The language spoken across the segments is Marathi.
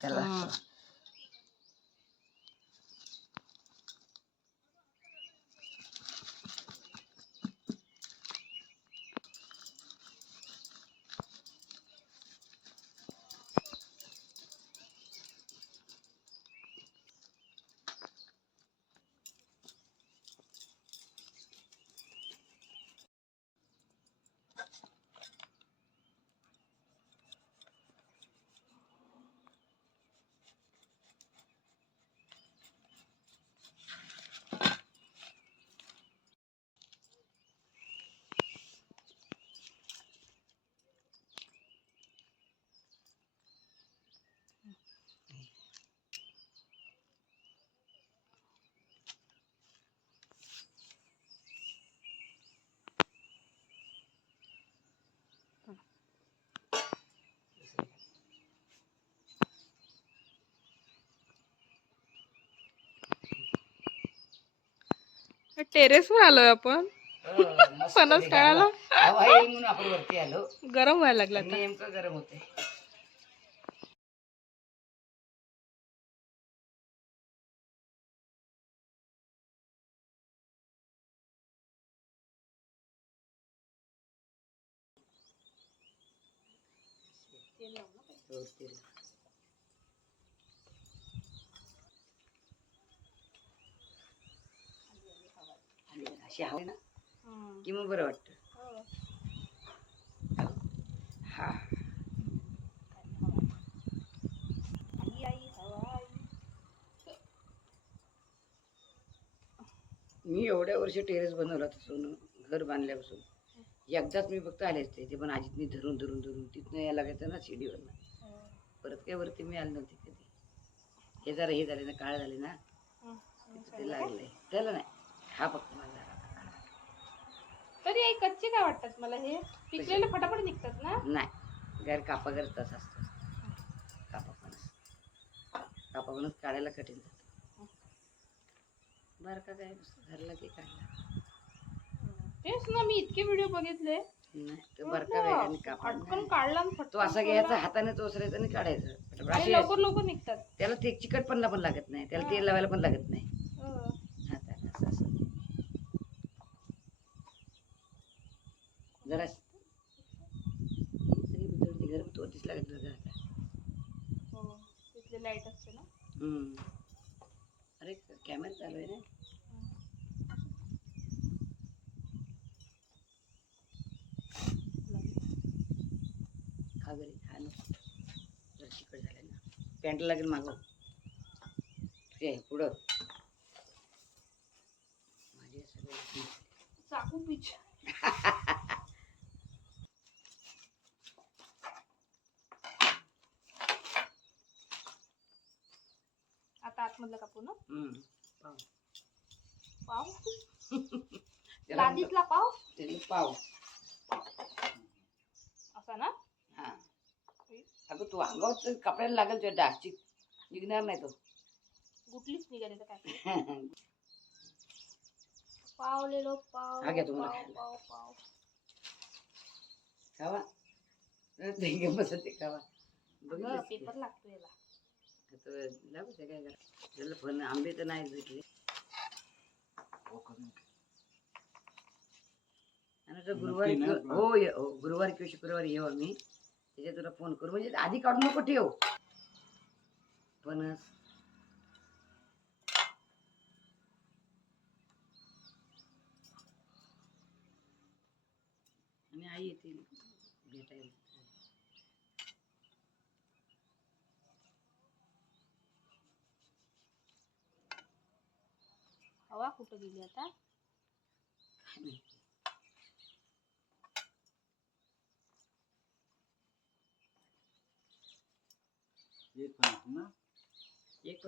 त्याला टेरेसवर आलोय आपण. फणस काढायला हवा येईल म्हणून आपण वरती आलो. गरम व्हायला लागला आता. नेमकं गरम होते. अशी हवा ना कि मग बरं वाटतं. हा मी एवढ्या वर्ष टेरेस बनवला तसं घर बांधल्यापासून एकदाच मी फक्त आले असते. ते पण आजीतनी धरून धरून धरून तिथनं यायला लागायचं ना शिडीवर. परत काय वरती मी आले नव्हते कधी. हे जरा हे झाले ना काळ झाले ना ते लागलंय त्याला नाही. हा फक्त माझा तरी आई कच्चे काय वाटतात मला. हे पिकलेले फटाफट निघतात ना. नाही घर कापा घर तसं असतं. कापा फणस काढायला कठीण जातं. बरं का काय घरला की काढला. तेच ना मी इतके व्हिडिओ बघितले. नाही तो बरका वेगाने कापा पटकन काढला आणि तो असा घ्यायचा हाताने चोचरायचा आणि काढायचं. आणि लवकर लवकर निघतात. त्याला ते चिकटपणला पण लागत नाही. त्याला तेल लावायला पण लागत नाही. हाताने असं असं जरा सगळी बुतळची घर तो दिसला का तुझं आता. तिथले लाईट असते ना. अरे कॅमेरा चालू आहे ना. खा घरी खा नको जर चिकट झालं ना. पॅन्ट लागेल मागव ते पुढं माझे सगळे चाकू पीच. आता आतमधलं कापू ना. पाव लादीतला पाव. पाव असा ना. हा अगं तू अंगावर कपड्याला लागेल तुझ्या डागची निघणार नाही तो. गुटलीच निघाली तर काय. पाव ले लो पाव. हा घ्या तुम्हाला पाव खायला. पाव पाव खावा ते बसत ते खावा. अगं पेपर लागतो याला. लागू काय करा त्याला पण आंबे तर नाही भेटले. आणि आता गुरुवारी हो गुरुवारी किंवा शुक्रवारी येऊ आम्ही. त्याच्या तुला फोन करू म्हणजे आधी काढू नको ठेव. फणस आणि आई येतील भेटायला. हवा कुठं गेली आता. एक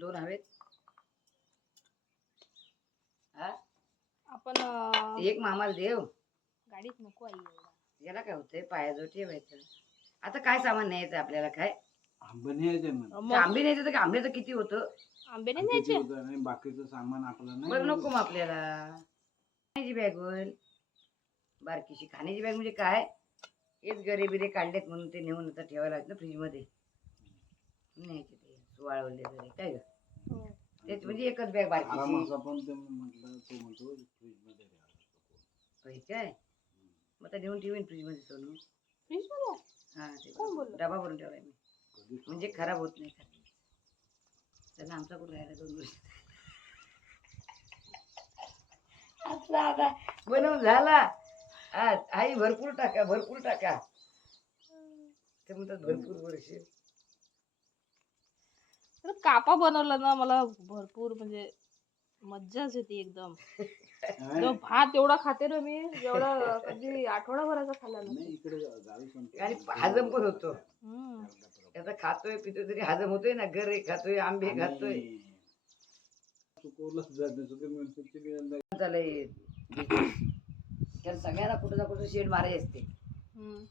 दोन हवेत. हा आपण एक मामाला देव गाडीत नको आई एवढा. याला काय होतंय पायाजवळ ठेवायचं. आता काय सामान न्यायचं आपल्याला काय आंबे न्यायचे आंबे न्यायचं तर आंब्याचं किती होतं. आंबे नाही न्यायचे. नाही बाकीचं सामान आपलं नाही. बरं नको मग आपल्याला खाण्याची बॅग होईल बारकीशी. खाण्याची बॅग म्हणजे काय हेच गरे बिरे काढलेत म्हणून ते नेऊन आता ठेवायला आहेत ना फ्रीज मध्ये. न्यायचे ते वाळवले वगैरे काय ग हो. तेच म्हणजे एकच बॅग बारकीची आरामाचा पण ते म्हटलं तो म्हणतो फ्रीज मध्ये ठेवा. होय काय मग आता नेऊन ठेवीन फ्रीज मध्ये सोनू फ्रीज मध्ये हा ते कोण बोललं? डबा भरून ठेवलाय मी कधी म्हणजे खराब होत नाही त्याला आमचा कुठं राहिला 2 वर्ष आता बनवून झाला आज आई भरपूर टाका ते म्हणतात भरपूर वर्ष तर कापा बनवला ना मला भरपूर म्हणजे मज्जाच येते एकदम. जो भात एवढा खाते ना मी एवढा कधी आठवडाभराचा खाल्ला नाही नाही. इकडे गावी संपतो. आणि हजम पण होतो हम्म. आता खातोय पितोय तरी हजम होतोय ना गर खातोय आंबे खातोय चुकवलंच जात चुके मिळून चालय तर सगळ्यांना कुठं ना कुठं शेड मारायची असते हम्म.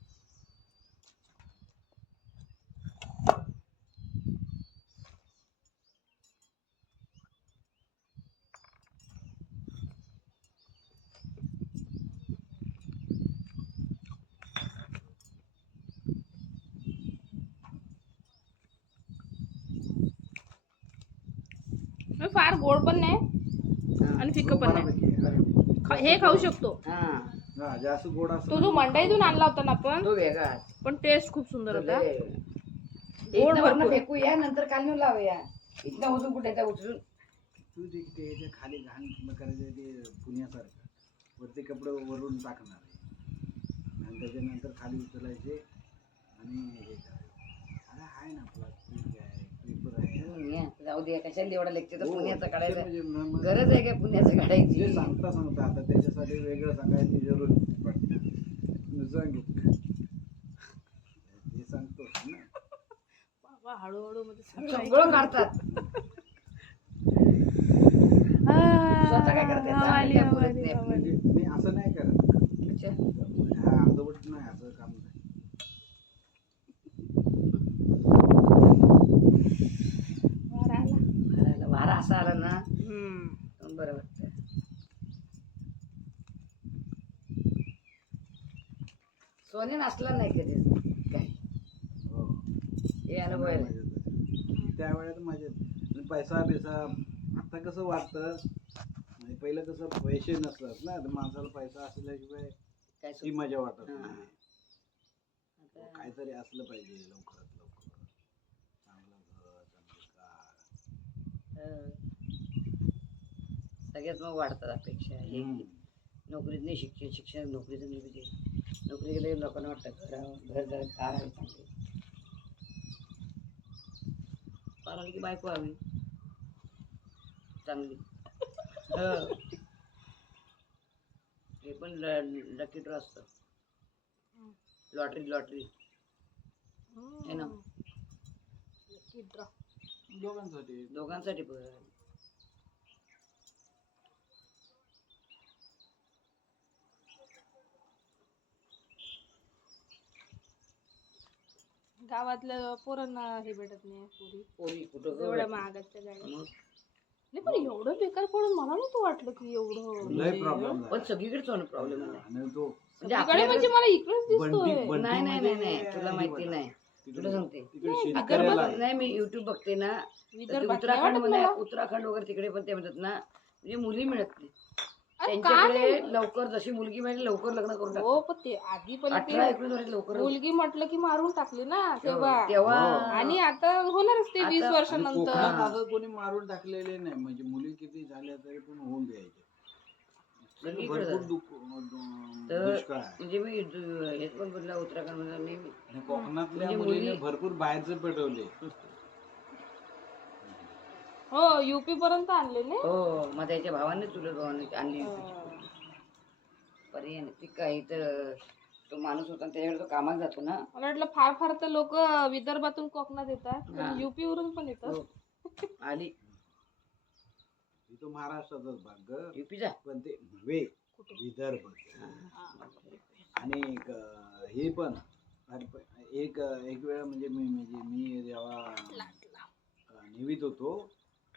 फार गोड पण नाही आणि फिकं पण नाही. हे खाऊ शकतो. हा जास्त गोड असं तो जो मंडईतून आणला होता ना आपण तो वेगळा पण टेस्ट खूप सुंदर होता. गोड वरनं फेकूया नंतर काल नेऊन लावूया इथनं उचलून कुठे येतात उचलून तू जे ते खाली घाण करायचं ते पुण्यासारखं वरती कपडे वरून टाकणार आणि त्याच्यानंतर खाली उचलायचे आणि हे करायचं. अरे आहे ना प्लास्टिक आहे पेपर आहे जाऊ दे कशाला एवढा लेक्चर हो, पुण्याचं lecture काढायचं म्हणजे मग गरज आहे काय पुण्याचं काढायची जे सांगता आता त्याच्यासाठी वेगळं सांगायची जरूर पडते सांगितलं हे सांगतोस ना बाबा हळूहळू मध्ये सगळं काढतात स्वतः काय करते हवाली, काय बोलत हवाली, नाही हवाली. म्हणजे मी असं नाही करत अच्छा. हा अर्धवट नाही असं काम नाही वारा आला. वारा असा आला ना हम्म. बरं वाटतं सोने नसला नाही कधी काय हो हे अनुभव आहे. त्यावेळेत माझे पैसा बिसा आता कसं वाटतं म्हणजे पहिलं कसं पैसे नसतात ना तर माणसाला पैसा असल्याशिवाय काय ती मजा वाटत हा. नाही आता काहीतरी असलं पाहिजे लवकरात लवकर चांगलं घर चांगली कार सगळ्यात मग वाढतात अपेक्षा हे नोकरीत नाही शिक्षण नोकरीचं नाही पाहिजे नोकरी गेले लोकांना वाटतं घर जरा कार आहे चांगली पाराला की बायको हवी चांगली हे पण लकी ड्रॉ असतं लॉटरी है ना Lucky draw. दोघांसाठी दोघांसाठी पण गावातल्या पोरांना हे भेटत नाही पोरी पोरी कुठं एवढ्या महागाच्या गाड्या मग नाही पण एवढं बेकार पडून मला नव्हतं वाटलं की एवढं लय प्रॉब्लेम पण सगळीकडेच होणं प्रॉब्लेम आहे आणि तो म्हणजे सगळीकडे म्हणजे मला इकडेच दिसतोय बंटी नाही नाही नाही मध्ये नाही तुला माहिती नाही तुला सांगते तिकडे नाही, शेतकऱ्याला विदर्भात नाही मी युट्यूब बघते ना तर ते विदर्भात नाही वाटत उत्तराखंड मध्ये मला. उत्तराखंड वगैरे तिकडे पण ते म्हणतात ना म्हणजे मुली मिळत नाही अरे का त्यांच्याकडे लवकर जशी मुलगी मिळेल लवकर लग्न करून हो टाकतात पण ते आधी पहिले 18-19 वर्ष लवकर मुलगी म्हटलं की मारून टाकली ना तेव्हा तेव्हा आणि आता होणारच ते 20 आता- वर्षानंतर कोकणात असं कोणी मारून टाकलेले नाही म्हणजे मुली किती झाल्या तरी पण होऊन द्यायचे सगळीकडे भरपूर तर- दुष्काळ आहे म्हणजे मी हेच पण बघितलं उत्तराखंड मध्ये मी आणि कोकणातल्या म्हणजे मुलीने मुली- भरपूर बाहेरचे पेटवले हो युपी पर्यंत आणले ना हो मग त्याच्या भावाने चुलत भावाने आणली होती पर्याय नाही ती काही तर तो माणूस होता आणि त्याच्याकडे तो कामाला जातो ना मला वाटलं फार फार तर लोक विदर्भातून कोकणात येतात हा. पण युपी वरून पण येतात हो. आली तो महाराष्ट्राचाच भाग ग. युपीचा पण ते नव्हे विदर्भ आणि हे पण एक वेळा म्हणजे मी जेव्हा निवित होतो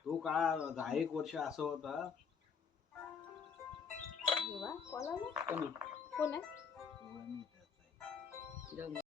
तो काळ 10-1 वर्ष असं होता वा, कोण आलं? कमी कोण आहे एवढं नाही त्याचा. जाऊ दे.